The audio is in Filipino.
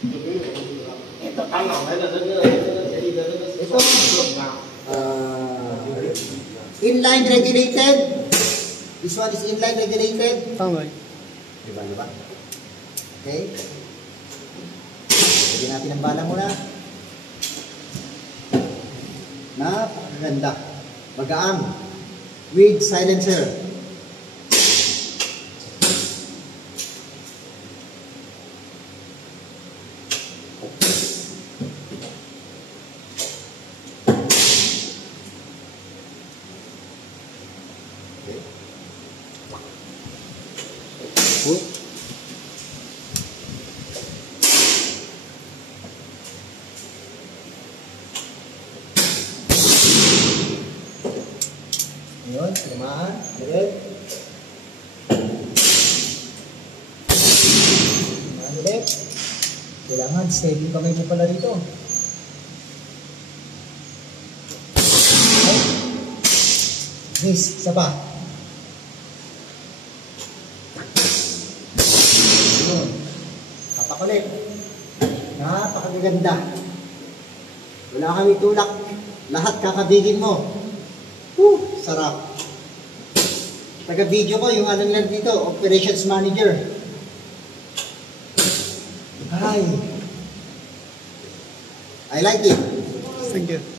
Ito, inline regulated. This one is inline regulated. Tama. Diba? Okay. Lagyan natin ang bala muna. Napakaganda. Magaang. With silencer. Yun, tinamaan. Ulit. Tinamaan ulit. Kailangan steady yung kamay mo pala rito. Okay. Miss, isa pa. Yun. Tapak ulit. Napakaganda. Wala kami tulak. Lahat kakabigin mo. Sarap. Taga-video ko, yung ano nila dito, Operations Manager. Ay. I like it. Thank you.